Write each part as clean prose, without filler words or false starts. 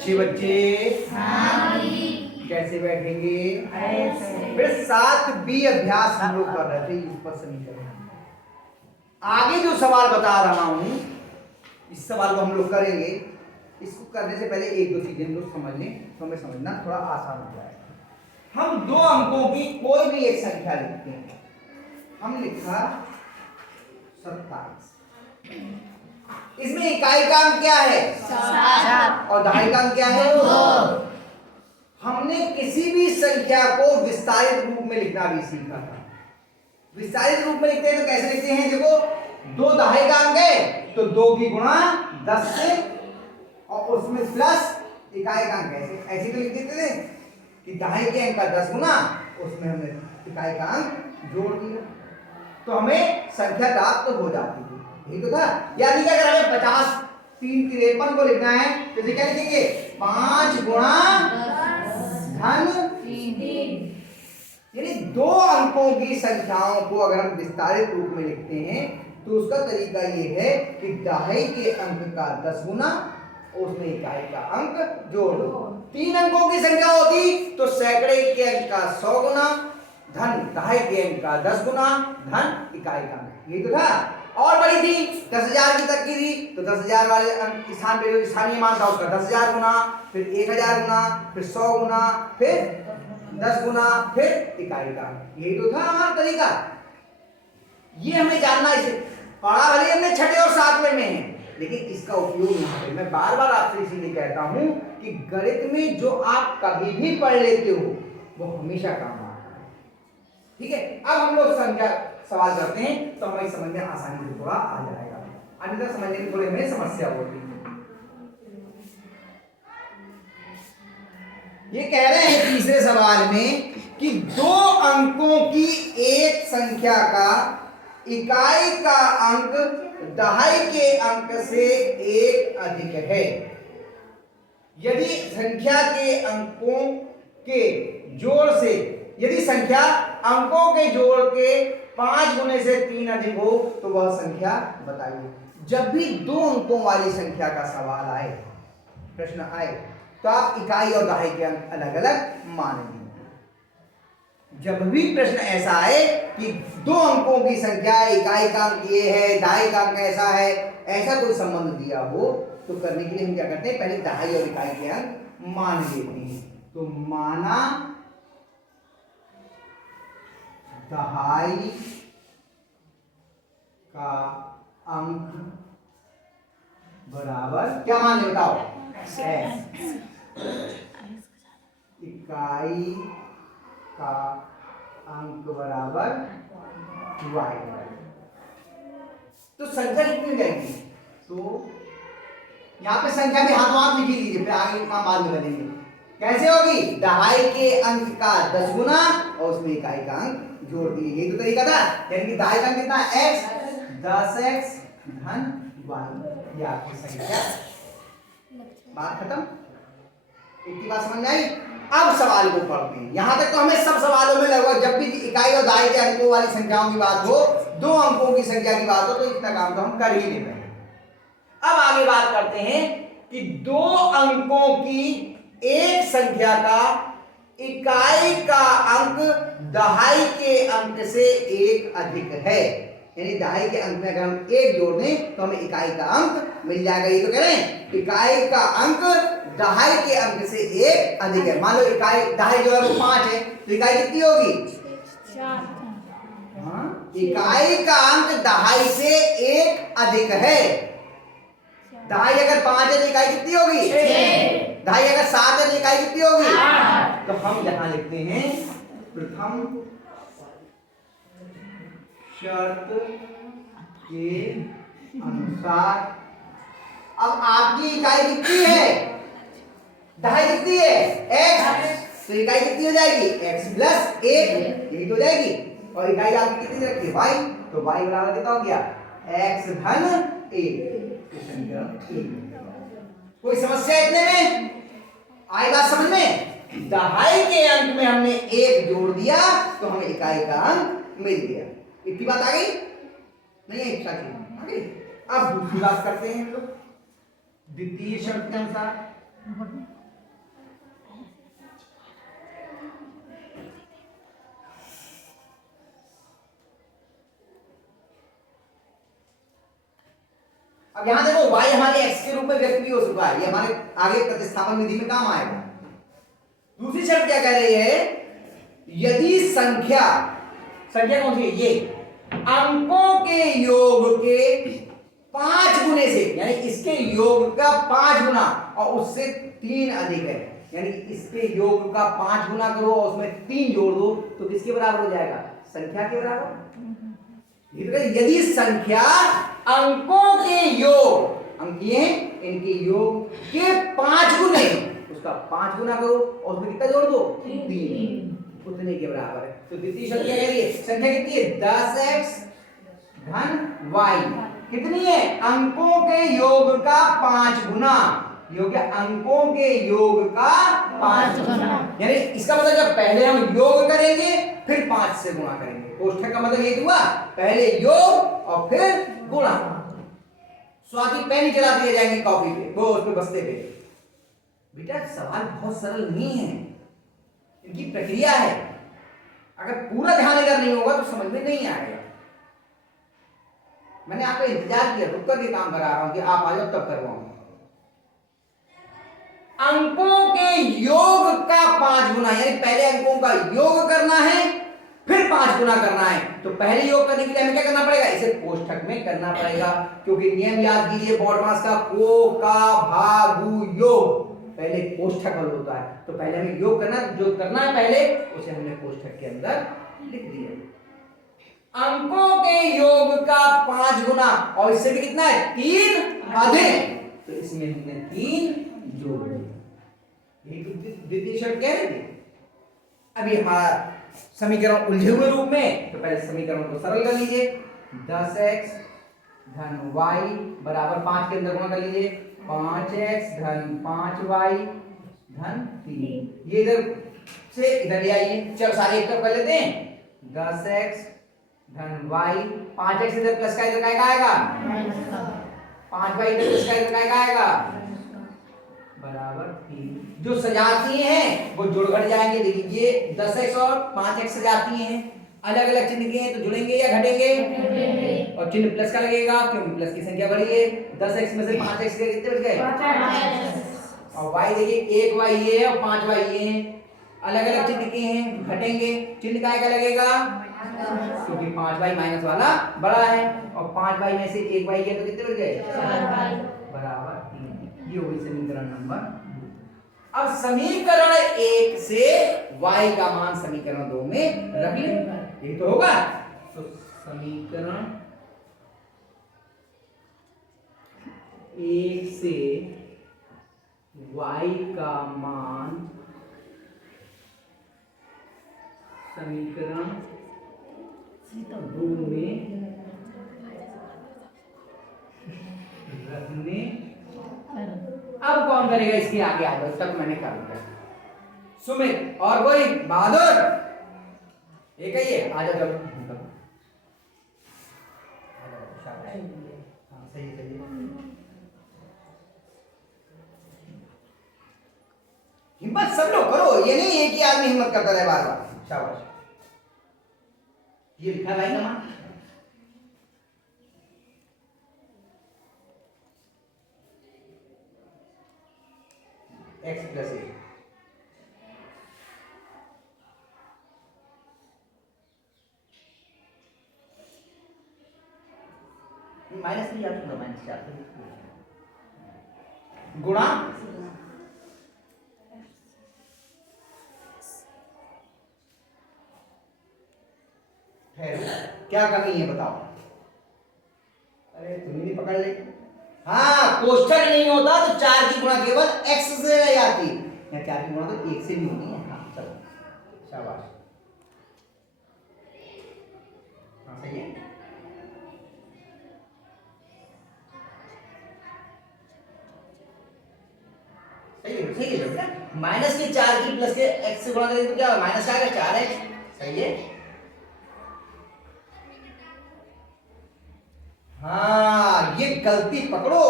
अच्छे बच्चे कैसे बैठेंगे? फिर 7B अभ्यास हम लोग कर रहे थे इस पर समीकरण। आगे जो सवाल बता रहा हूं इस सवाल को हम लोग करेंगे। इसको करने से पहले एक दो चीजें लोग समझ लें तो हमें समझना थोड़ा आसान हो जाएगा। हम 2 अंकों की कोई भी एक संख्या लिखते हैं। हम लिखा 27। इसमें इकाई का अंक क्या है? 7 और दहाई का अंक क्या है? 2। हमने किसी भी संख्या को विस्तारित रूप में लिखना भी सीखा था। विस्तारित रूप में लिखते हैं तो कैसे लिखते हैं? देखो 2 दहाई का अंक है तो 2 की गुणा 10 से और उसमें प्लस इकाई का अंक ऐसे तो लिख देते थे कि दहाई के अंक का 10 गुना उसमें हमने इकाई का अंक जोड़ दिया तो हमें संख्या प्राप्त हो जाती थी। यही तो था। यानी कि अगर हमें 50 3 53 को लिखना है तो क्या लिखेंगे? 5 गुणा धन 3। यानी 2 अंकों की संख्याओं को अगर हम विस्तारित रूप में लिखते हैं तो उसका तरीका ये है कि दहाई के अंक का 10 गुना उसमें इकाई का अंक जोड़ दो। 3 अंकों की संख्या होती तो सैकड़े के अंक का 100 गुना धन दहाई के अंक का 10 गुना धन इकाई का अंक। ये तो था। और बड़ी थी 10,000 की तक की थी तो 10,000 वाले अंक स्थान पे जो स्थानीय मान था उसका 10,000 गुना, फिर 1,000 गुना, फिर 100 गुना, फिर 10 गुना, फिर इकाई का। यही तो था हमारा तरीका। ये हमें जानना इसे पढ़ा भले हमने 6 और 7वें में है लेकिन इसका उपयोग यहाँ पे मैं बार बार आपसे इसीलिए कहता हूं कि गणित में जो आप कभी भी पढ़ लेते हो वो हमेशा काम आता है। ठीक है। अब हम लोग संख्या सवाल करते हैं तो हमें समझ में आसानी से थोड़ा आ जाएगा, अन्यथा समझने में थोड़ी हमें समस्या होती है। ये कह रहे हैं तीसरे सवाल में कि 2 अंकों की एक संख्या का इकाई का अंक दहाई के अंक से 1 अधिक है। यदि संख्या के अंकों के जोड़ से यदि संख्या अंकों के जोड़ के 5 गुने से 3 अधिक हो तो वह संख्या बताइए। जब भी 2 अंकों वाली संख्या का सवाल आए, प्रश्न आए, तो आप इकाई और दहाई के अंक अलग अलग मानेंगे। जब भी प्रश्न ऐसा आए कि 2 अंकों की संख्या, इकाई का अंक ये है, दहाई का अंक ऐसा है, ऐसा कोई संबंध दिया हो तो करने के लिए हम क्या करते हैं? पहले दहाई और इकाई के अंक मान लेते हैं। तो माना दहाई का अंक बराबर क्या मान ले बताओ? x। इकाई का अंक बराबर y। तो संख्या कितनी हो जाएगी? तो यहाँ पे संख्या भी हाथों हाथ लिख लीजिए, फिर आगे काम बाद में बनेंगे। कैसे होगी? दहाई के अंक का 10 गुना और उसमें इकाई का अंक जोड़ दिए। ये तो तरीका था। यानी कि दहाई का अंक कितना? x, 10x धन y। ये आपकी संख्या। बात खत्म। इतनी बात समझ आई? अब सवाल को पढ़ते हैं। यहां तक तो हमें सब सवालों में लगभग जब भी इकाई और दहाई के अंकों वाली संख्याओं की बात हो, 2 अंकों की संख्या की बात हो तो इतना काम तो हम कर ही लेते हैं। अब आगे बात करते हैं कि 2 अंकों की एक संख्या का इकाई का अंक दहाई के अंक से 1 अधिक है। यानी दहाई के अंक में अगर हम 1 जोड़ दें तो हमें इकाई का अंक मिल जाएगा। ये तो कह रहे हैं इकाई का अंक दहाई के अंक से 1 अधिक है। मान लो इकाई दहाई जो है वो 5 है तो इकाई कितनी होगी? 4। हाँ, इकाई का अंक दहाई से 1 अधिक है। दहाई अगर 5 है तो इकाई कितनी होगी? 6। दहाई अगर 7 है तो इकाई कितनी होगी? 8। तो हम यहां लिखते हैं प्रथम शर्त के अनुसार। अब आपकी इकाई कितनी है? दहाई कितनी है? x। तो इकाई कितनी हो जाएगी? x plus 1। यही तो हो जाएगी। और इकाई आपकी कितनी रखी है? y। तो y बराबर कितना हो गया? x धन 1। कोई समस्या इतने में? आई बात समझ में? दहाई के अंक में हमने 1 जोड़ दिया तो हमें इकाई का अंक मिल गया। इतनी बात आ गई? नहीं है? आ गई। अब दूसरी बात करते हैं हम लोग द्वितीय शर्त के अनुसार। अब यहां देखो y हमारे x के रूप में व्यक्त भी हो चुका है, ये हमारे आगे प्रतिस्थापन विधि में काम आएगा। दूसरी शर्त क्या कह रही है, यदि संख्या कौन सी है, ये अंकों के योग के 5 गुने से, यानी इसके योग का 5 गुना और उससे 3 अधिक है, यानी इसके योग का 5 गुना करो और उसमें 3 जोड़ दो तो किसके बराबर हो जाएगा, संख्या के बराबर। यदि संख्या अंकों के योग, अंक ये इनके योग के 5 गुने, उसका 5 गुना करो और उसमें कितना जोड़ दो, 3, उतने के बराबर है। तो द्वितीय शर्त क्या कह रही है, संख्या कितनी है, 10x धन y कितनी है, अंकों के योग का 5 गुना, योग अंकों के योग का 5 गुना, यानी इसका मतलब जब पहले हम योग करेंगे फिर 5 से गुणा करेंगे। कोष्ठक का मतलब ये हुआ, पहले योग और फिर गुणा। स्वाति पेन ही चला दिए जाएंगे कॉपी पे, वो उस पे बस्ते पे। बेटा सवाल बहुत सरल नहीं है, इनकी प्रक्रिया है, अगर पूरा ध्यान अगर नहीं होगा तो समझ में नहीं आएगा। मैंने आपका इंतजार किया, रुक करके काम करा रहा हूं कि आप आ जाओ तब करवाऊंगा। अंकों के योग का 5 गुना, यानी पहले अंकों का योग करना है फिर 5 गुना करना है। तो पहले योग करने के लिए हमें क्या करना पड़ेगा, इसे कोष्ठक में करना पड़ेगा, क्योंकि नियम याद कीजिए बोर्ड मास का, को का भागु योग पहले कोष्ठक में होता है। तो पहले हमें योग करना, जो करना है पहले उसे हमने कोष्ठक के अंदर लिख दिया। अंकों के योग का 5 गुना और इससे भी कितना है, 3 अधिक, तो इसमें हमने 3 जोड़ दिया। यही तो द्वितीय शर्त कह रही थी। अभी हमारा समीकरण उलझे हुए रूप में, तो पहले समीकरण को सरल कर लीजिए, 10x धन y बराबर 5 के अंदर गुणा कर लीजिए, 5x धन 5y धन 3। ये इधर से इधर ले आइए, चलो सारे एक तरफ कर लेते हैं। 10x धन y, 5x इधर प्लस का इधर का आएगा, 5y इधर प्लस का इधर का आएगा, बराबर 3। जो सजाती हैं वो जुड़ घट जाएंगे। देखिए ये 10x और 5x सजाती हैं, अलग अलग चिन्ह के हैं तो जुड़ेंगे या घटेंगे, और चिन्ह प्लस का लगेगा क्योंकि प्लस की संख्या बड़ी है। 10x में से 5x के कितने बच गए, और y देखिए 1y ये है और 5y ये है, अलग अलग चिन्ह के हैं, घटेंगे। चिन्ह का लगेगा क्योंकि 5y माइनस वाला बड़ा है, और 5y में से 1y है तो कितने बच गए, बराबर 3। ये हो गई समीकरण नंबर 2। अब समीकरण 1 से y का मान समीकरण 2 में रख ले, यही तो होगा। तो समीकरण 1 से y का मान समीकरण 2 में रखने। अब कौन करेगा इसके आगे, आ जाओ, तक मैंने कर दिया। सुमित और कोई, बहादुर एक है ये, आ जाओ जब, सही सही। हिम्मत सब लोग करो, ये नहीं है कि आदमी हिम्मत करता रहे बार बार। शाबाश। ये लिखा भाई ना, x प्लस ए, माइनस 3 आता है, माइनस 4 गुणा क्या कमी है बताओ। अरे तुम भी पकड़ ले। हाँ, कोष्ठक नहीं होता तो 4 की गुणा केवल x से रह जाती, या 4 की गुणा तो 1 से भी होती है। हाँ चलो, शाबाश। हाँ सही है। सही है बेटा। माइनस के 4 की प्लस के x से गुणा करेंगे तो क्या माइनस का आएगा, 4x। सही है। हाँ, ये गलती पकड़ो,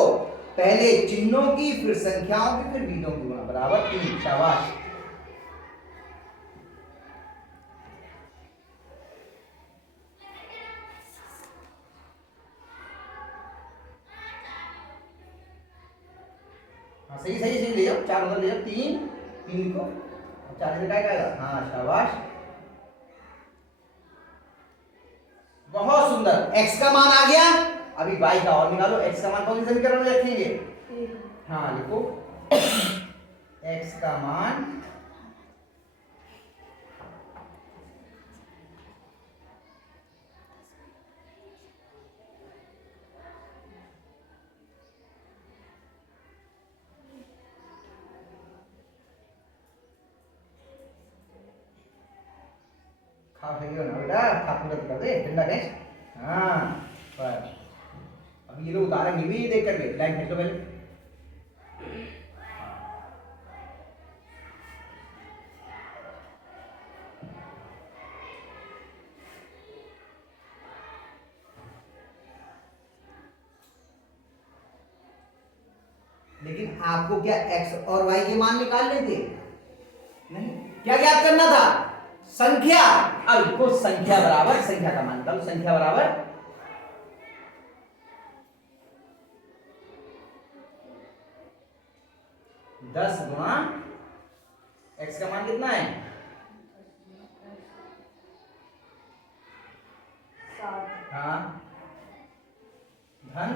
पहले चिन्हों की, फिर संख्याओं की, फिर बीजों की गुणा बराबर 3। शाबाश। हाँ सही सही सही ले जाओ, 4 उधर ले जाओ, 3 3 को 4 से क्या आएगा? हाँ शाबाश, बहुत सुंदर। x का मान आ गया, अभी y का और निकालो। x का मान कौन सी समीकरण में रखेंगे? हाँ लिखो, x का मान खा सही हो ना बेटा, खा पूरा कर दे ठंडा गैस। हाँ बस, अब ये लोग उतारेंगे भी देख करके। लाइन खींच लो पहले। लेकिन आपको क्या x और y के मान निकालने थे? नहीं, क्या ज्ञात करना था? संख्या। अब देखो, संख्या बराबर संख्या का मान निकालो। संख्या बराबर 10 गुणा x का मान कितना है? 7। हाँ धन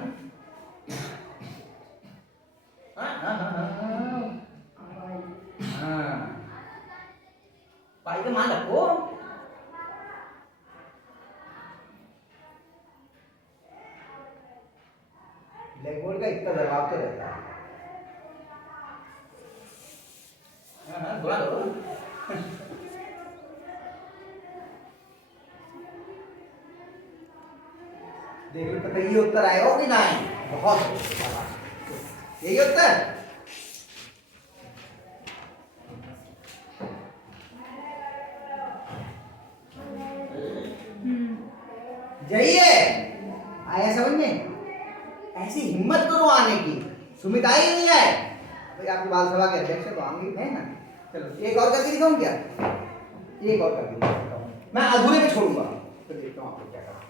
पाई का मान रखो। ब्लैक बोर्ड का इतना दबाव तो रहता है। हाँ बुला दो। देख लो पता ये उत्तर आएगा कि ना आए? बहुत यही उत्तर। यही है, आया समझ में? ऐसी हिम्मत करो आने की। सुमित आई नहीं आए भाई, आपके बाल सभा के अध्यक्ष तो आएंगे है ना। चलो एक और करके दिखाऊं क्या? एक और करके दिखाता हूं मैं, अधूरे पे छोड़ूंगा फिर देखता हूं आपको क्या करते।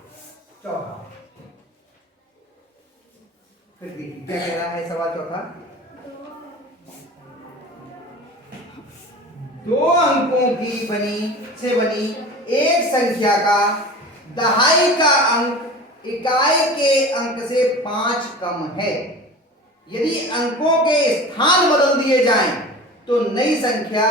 चौथा, फिर देखिए क्या कह रहा है सवाल चौथा। 2 अंकों की बनी एक संख्या का दहाई का अंक इकाई के अंक से 5 कम है। यदि अंकों के स्थान बदल दिए जाएं तो नई संख्या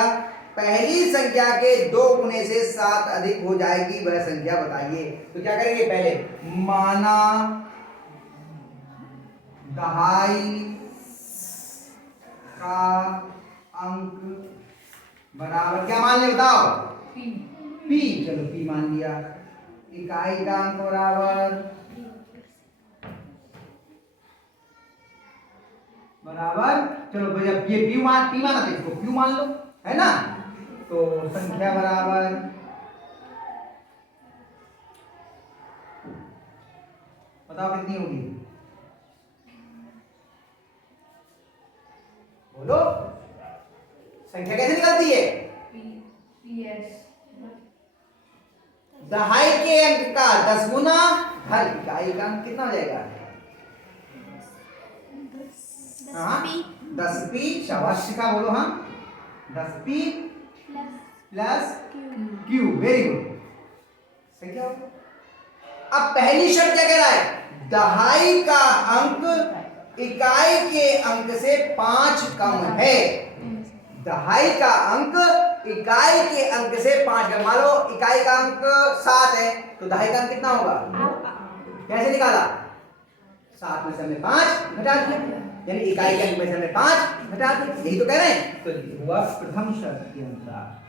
पहली संख्या के 2 गुने से 7 अधिक हो जाएगी, वह संख्या बताइए। तो क्या करेंगे? पहले माना दहाई का अंक बराबर क्या मान ले बताओ? p। चलो p मान लिया। इकाई का अंक बराबर चलो भैया ये p माना था, इसको q मान लो है ना। तो संख्या बराबर बताओ कितनी होगी? बोलो, संख्या कैसे निकलती है? दहाई के अंक का 10 गुना हर इकाई का अंक कितना हो जाएगा? 10p। शाबाश का बोलो। हाँ 10p plus q। Very good, सही क्या होगा? अब पहली शर्त क्या कह रहा है? दहाई का अंक इकाई के अंक से 5 कम है। दहाई का अंक इकाई के अंक से 5 कम। मान लो इकाई का अंक 7 है तो दहाई का अंक कितना होगा? कैसे निकाला? 7 में से हमने 5 घटा दिया, यानी इकाई के अंक में से हमने 5 घटा दिया। यही तो कह रहे हैं। तो हुआ प्रथम शर्त के अनुसार।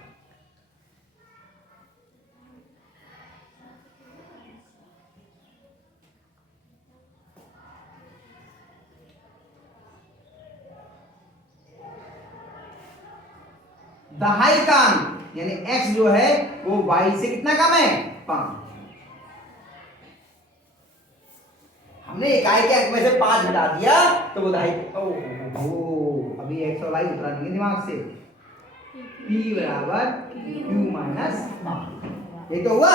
दहाई का अंक यानी x जो है वो y से कितना कम है? 5। हमने हमने इकाई के अंक में से 5 घटा दिया तो वो दहाई। ओह अभी x और y उतरा नहीं दिमाग से। p बराबर q माइनस 5, ये तो हुआ।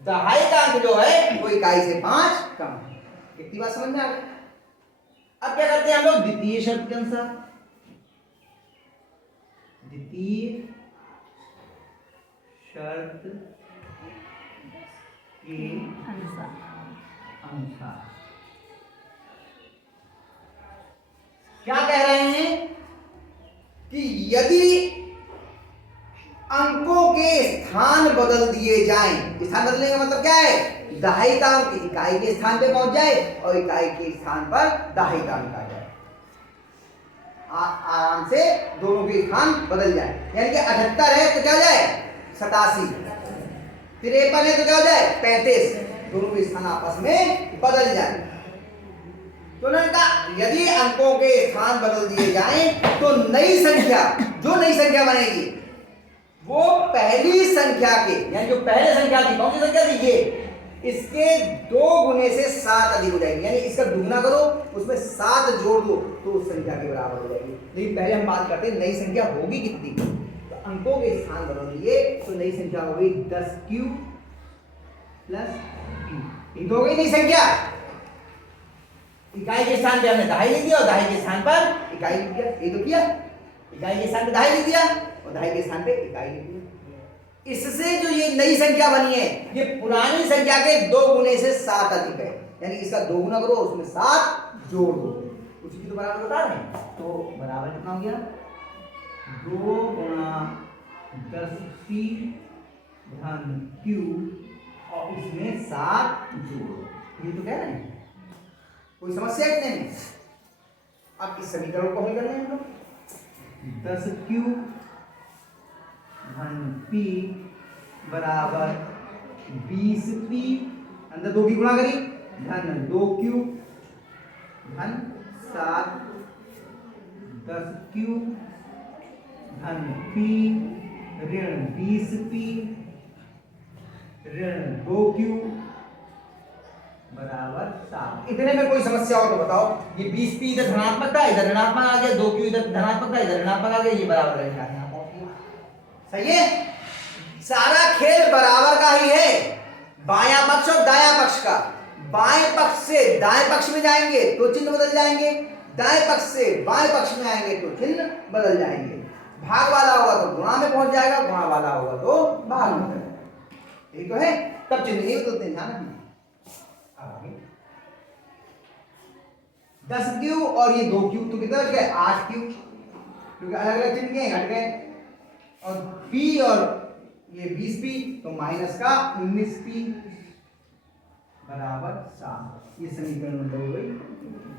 दहाई का अंक जो है वो इकाई से 5 कम है। कितनी बात समझ में आ गई? अब क्या करते हैं हम लोग द्वितीय शर्त के अनुसार, द्वितीय शर्त के अनुसार क्या कह रहे हैं कि यदि अंकों के स्थान बदल दिए जाएं, स्थान बदलने का मतलब क्या है? दहाई का अंक इकाई के स्थान पे पहुंच जाए और इकाई के स्थान पर दहाई का अंक आ जाए, आराम से दोनों के स्थान बदल जाए। यानी कि 78 है तो क्या हो जाए 87, 53 है तो क्या हो जाए 35, दोनों के स्थान आपस में बदल जाए। तो उन्होंने कहा यदि अंकों के स्थान बदल दिए जाएं तो नई संख्या, जो नई संख्या बनेगी वो पहली संख्या के, यानी जो पहले संख्या थी, कौन सी संख्या थी ये, इसके 2 गुने से 7 अधिक हो जाएगी। यानी इसका दुगना करो उसमें 7 जोड़ दो तो उस संख्या के बराबर हो जाएगी। लेकिन पहले हम बात करते हैं नई संख्या होगी कितनी। तो अंकों के स्थान बदल दिए तो नई संख्या हो गई 10³ प्लस q, ये तो हो गई नई संख्या। इकाई के स्थान पे हमने दहाई लिख दिया और दहाई के स्थान पर इकाई लिख दिया, ये तो किया। इकाई के स्थान पे दहाई लिख दिया और दहाई के स्थान पे इकाई लिख दिया। इससे जो ये नई संख्या बनी है ये पुरानी संख्या के 2 गुने से 7 अधिक है। यानी इसका 2 गुना करो उसमें 7 जोड़ दो, उसकी तो बराबर बता रहे हैं। तो बराबर कितना हो गया 2 गुना 10p धन q और इसमें 7 जोड़ो, ये तो कह रहे हैं। कोई समस्या इतने में? अब इस समीकरण को हल कर लें हम लोग। 10q धन p बराबर 20p, अंदर 2 की गुणा करी धन 2q धन 7 10q धन p ऋण 20p ऋण 2q बराबर 7। इतने में कोई समस्या हो तो बताओ। ये 20p इधर धनात्मक था, इधर ऋणात्मक आ गया, 2q इधर धनात्मक था, इधर ऋणात्मक आ गया, ये बराबर रहेगा। सही है, सारा खेल बराबर का ही है। बायां पक्ष और दायां पक्ष का, बाएं पक्ष से दाएं पक्ष में जाएंगे तो चिन्ह बदल जाएंगे, दाएं पक्ष से बाएं पक्ष में आएंगे तो चिन्ह बदल जाएंगे। भाग वाला होगा तो गुणा में पहुंच जाएगा, गुणा वाला होगा तो भाग में जाएगा। यही तो है, तब चिन्ह नहीं बदलते, ध्यान रखिए। 10q और ये 2q तो कितना बच गए 8q, क्योंकि अलग अलग चिन्ह के घट गए। और p और ये 20p तो माइनस का 19p बराबर 7। ये समीकरण नंबर हो गई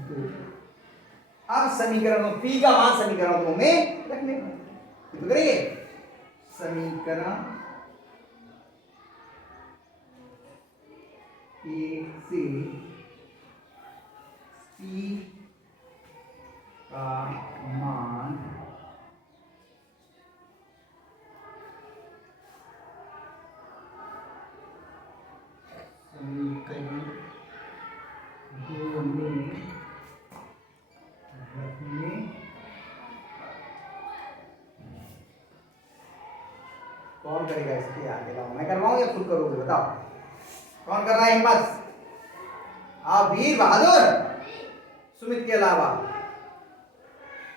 2। अब समीकरण p का मान समीकरण 2 में रखने का तो करेंगे। समीकरण 1 से p का मान समीकरण 2 में रखने कौन करेगा इसके आगे? लाओ मैं करवाऊं या खुद करोगे बताओ? कौन कर रहा है हिम्मत? आप वीर बहादुर सुमित के अलावा।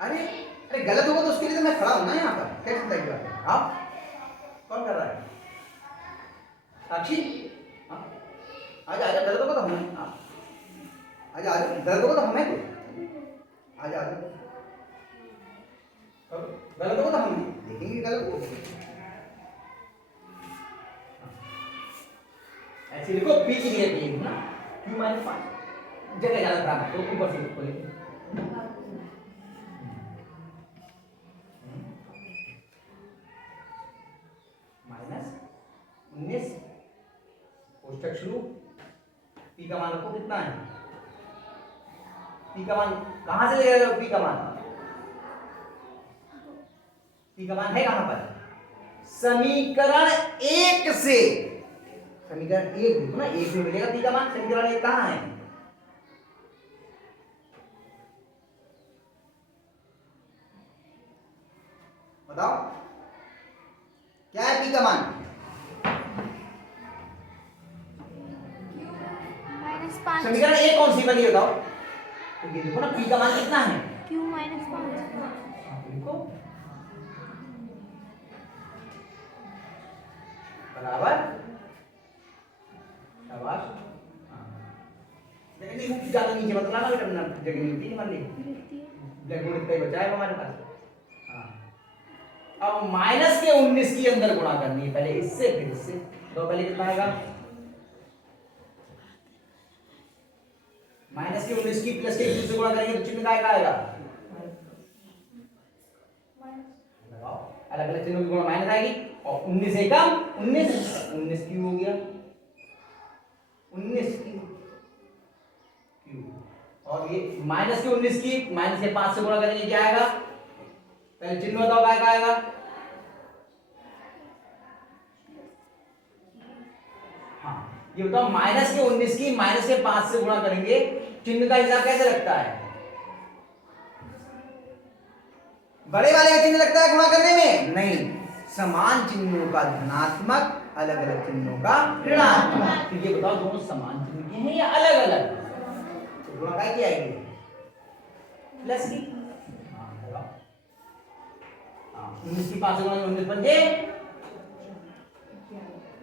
अरे अरे गलत होगा तो उसके लिए तो मैं खड़ा हूं ना यहाँ पर, क्या चिंता की बात है? आप कौन कर रहा है? साक्षी आज आजा, गलत होगा तो हमें आज आ जाओ, गलत होगा तो हमें आज आ जाओ, गलत होगा तो हम देखेंगे गलत होगा। ऐसे लिखो p की जगह p ना q माइनस 5 जगह ज्यादा खराब है तो ऊपर से खोलेंगे। माइनस 19 कोष्टक शुरू, p का मान रखो कितना है? p का मान कहां से लेगा? p का मान है कहां पर? समीकरण 1 से। समीकरण 1 देखो ना, 1 में मिलेगा p का मान। समीकरण 1 कहां है? बताओ क्या है पी का मान? -5। समीकरण ए कौन सी बनी बताओ? तो ये देखो ना पी का मान कितना है? Q -5। देखो बराबर शाबाश। लेकिन नहीं ज्यादा नीचे मत लाना बेटा, ना जगह नहीं होती मान ली ब्लैक बोर्ड इतना ही बचा है हमारे पास। हाँ अब माइनस के 19 की अंदर गुणा करनी है, पहले इससे फिर इससे। तो पहले कितना आएगा? माइनस के 19 की प्लस के 21 से गुणा करेंगे तो चिन्ह का आएगा। लगाओ अलग अलग चिन्हों की गुणा माइनस आएगी और 19 से कम 19 क्यों हो गया? 19 क्यों? और ये माइनस के 19 की माइनस के 5 से गुणा करेंगे क्या आएगा? पहले चिन्ह बताओ क्या आएगा? हाँ ये बताओ माइनस के 19 की माइनस के 5 से गुणा करेंगे, चिन्ह का हिसाब कैसे लगता है? बड़े वाले का चिन्ह लगता है गुणा करने में? नहीं, समान चिन्हों का धनात्मक, अलग अलग चिन्हों का ऋणात्मक। तो ये बताओ दोनों समान चिन्ह के हैं या अलग अलग? तो गुणा क्या की आएगी? प्लस की। हाँ 19 की 5 से गुणा 19 बन गए।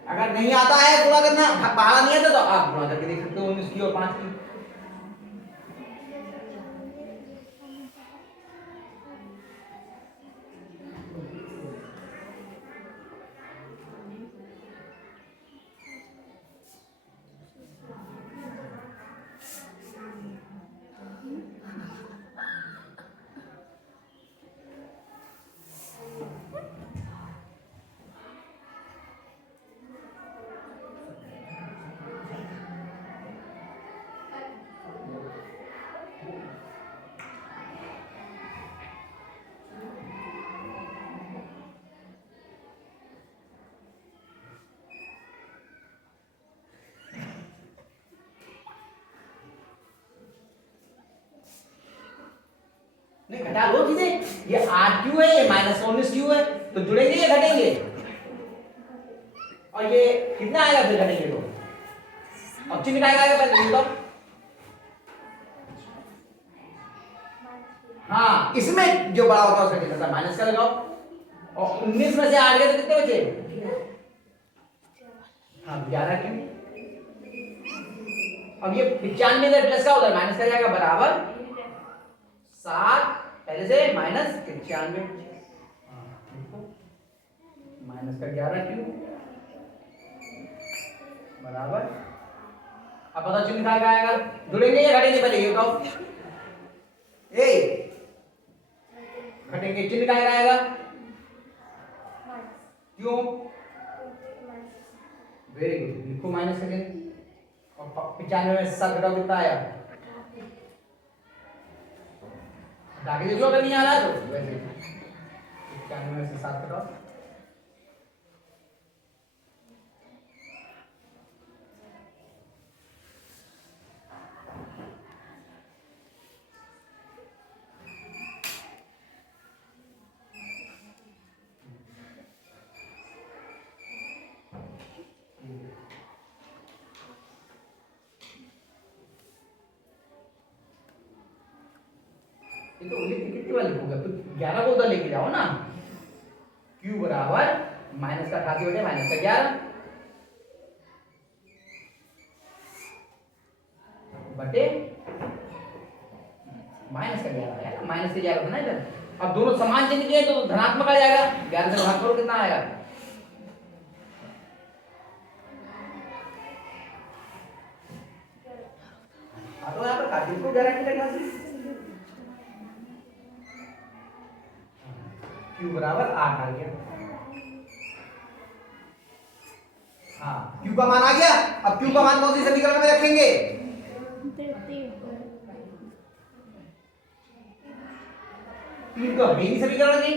अगर नहीं आता है गुणा करना, पहाड़ा नहीं आता तो आप गुणा करके देख सकते हो 19 की और 5 की। नहीं घटा लो चीजें, ये आर क्यू है ये माइनस 19 क्यू है, तो जुड़ेंगे या घटेंगे? और ये कितना आएगा फिर घटेंगे तो? अब चिन्ह का आएगा पहले बताओ। हाँ इसमें जो बड़ा होता है उसका कितना माइनस का लगाओ, और 19 में से 8 गए तो कितने बचे? हाँ 11 क्यों? अब ये 95 प्लस का उधर माइनस का जाएगा बराबर 7, पहले से माइनस 95 माइनस का 11 क्यों बराबर। अब पता चिन्ह क्या आएगा? जुड़ेंगे या घटेंगे पहले ये बताओ? ए घटेंगे, चिन्ह क्या आएगा? क्यों? वेरी गुड, लिखो माइनस करके। और 95 में 7 घटाओ कितना आया? आगे देख लो अगर नहीं आ रहा तो वैसे 95 में से 7 घटाओ। ये तो उन्हीं कितनी वाली होगा तो 11 को उधर लेके जाओ ना। q बराबर माइनस का 88 बटे माइनस का 11 बटे माइनस का 11 आया ना, माइनस का 11 था ना इधर। अब दोनों समान चिन्ह के तो धनात्मक आ जाएगा, 11 से भाग करो कितना आएगा? तो यहाँ पर काटी को गारंटी करना चाहिए। q बराबर 8 आ गया। हाँ q का मान आ गया। अब q का मान कौन सी समीकरण में रखेंगे? तीन तो है समीकरण में,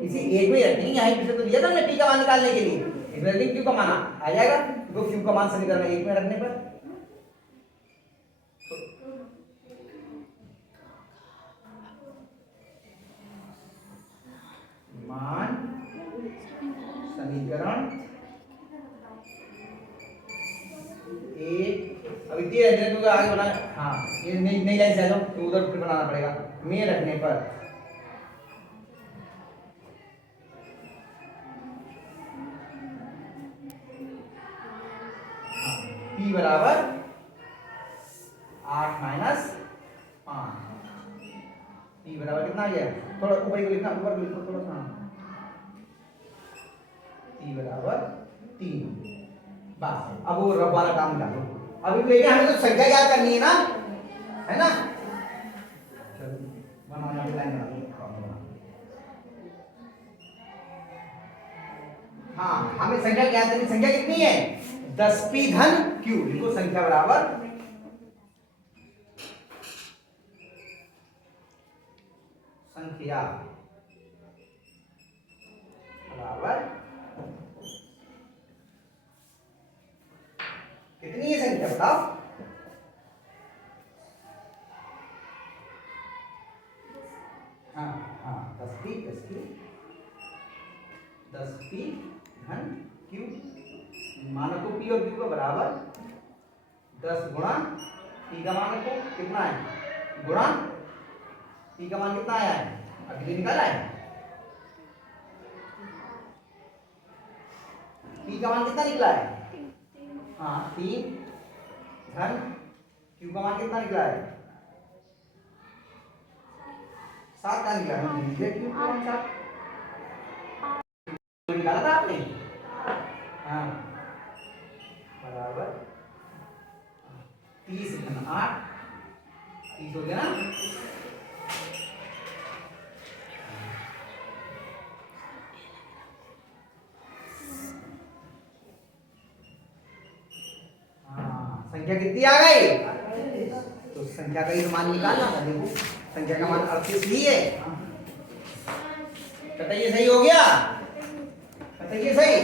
इसी एक में रखेंगे। यहाँ एक तो दिया था हमने p का मान निकालने के लिए, इसमें रखेंगे q का मान आ जाएगा। तो q का मान समीकरण एक में रखने पर समीकरण एक, अभी 13 है तो आगे बढ़ा। हाँ ये नई लाइन से आ जाओ, तो उधर फिर बनाना पड़ेगा में रखने पर। p बराबर 8 माइनस 5। p बराबर कितना आ गया, थोड़ा ऊपर को लिखना, ऊपर लिखो थोड़ा सा। p बराबर 3। बस अब वो रब वाला काम डालो। अभी लेकिन हमें तो संख्या याद करनी है ना, है ना। चलो बनाना लाइन डालो। हाँ हमें संख्या याद करनी, संख्या कितनी है 10p धन q। लिखो संख्या बराबर संख्या बराबर कितनी है संख्या बताओ। हाँ हाँ 10p धन q। मानक को p और q का बराबर 10 गुणा p का मान को कितना है गुणा p का मान कितना आया है, अभी निकाला है। p का मान कितना निकला है, हाँ 3 धन q का मान कितना निकला है 7 का निकला है। q का मान 7 निकाला था आपने। हाँ बराबर 30 धन 8, 30 हो गया ना। संख्या कितनी आ गई, तो संख्या का ही मान निकालना था। देखो संख्या का मान 38 ही है। बताइए सही हो गया, बताइए सही।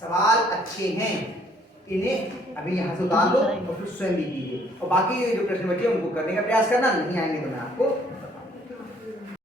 सवाल अच्छे हैं, इन्हें अभी यहाँ से उतार लो और फिर स्वयं भी कीजिए, और बाकी जो प्रश्न बचे उनको करने का प्रयास करना। नहीं आएंगे तो मैं आपको